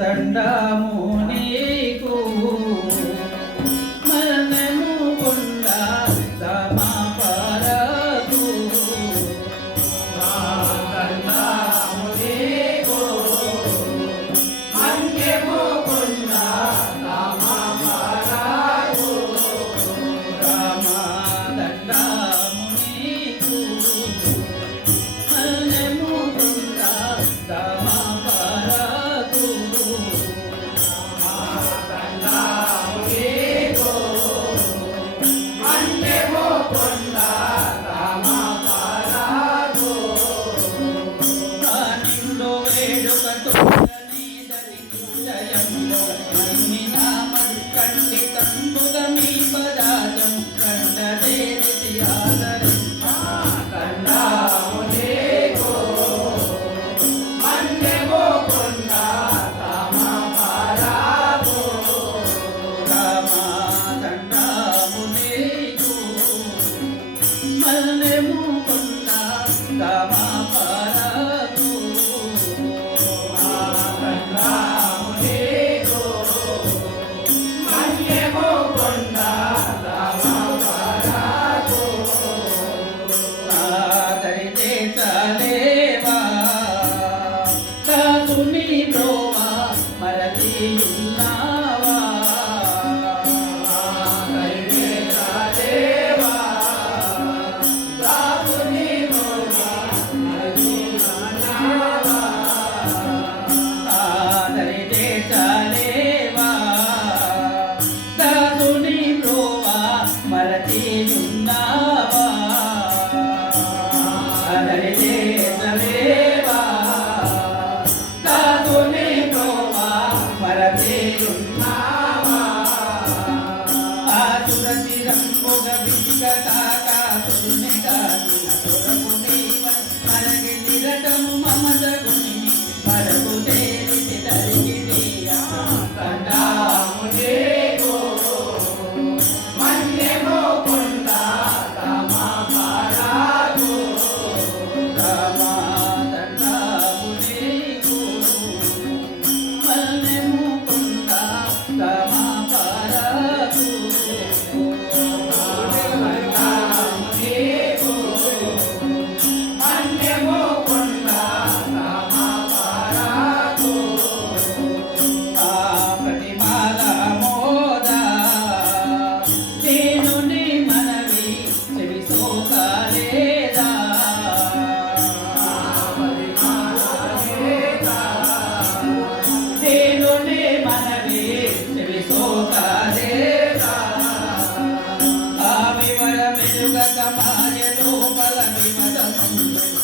దండము నీకు. ಕಂಡಿತಂಬುದ ಮೀ ಪದಾಜಂ ಕಂಡದೇರಿತಿಯಾದರೆ 你有 Tata.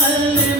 Hallelujah.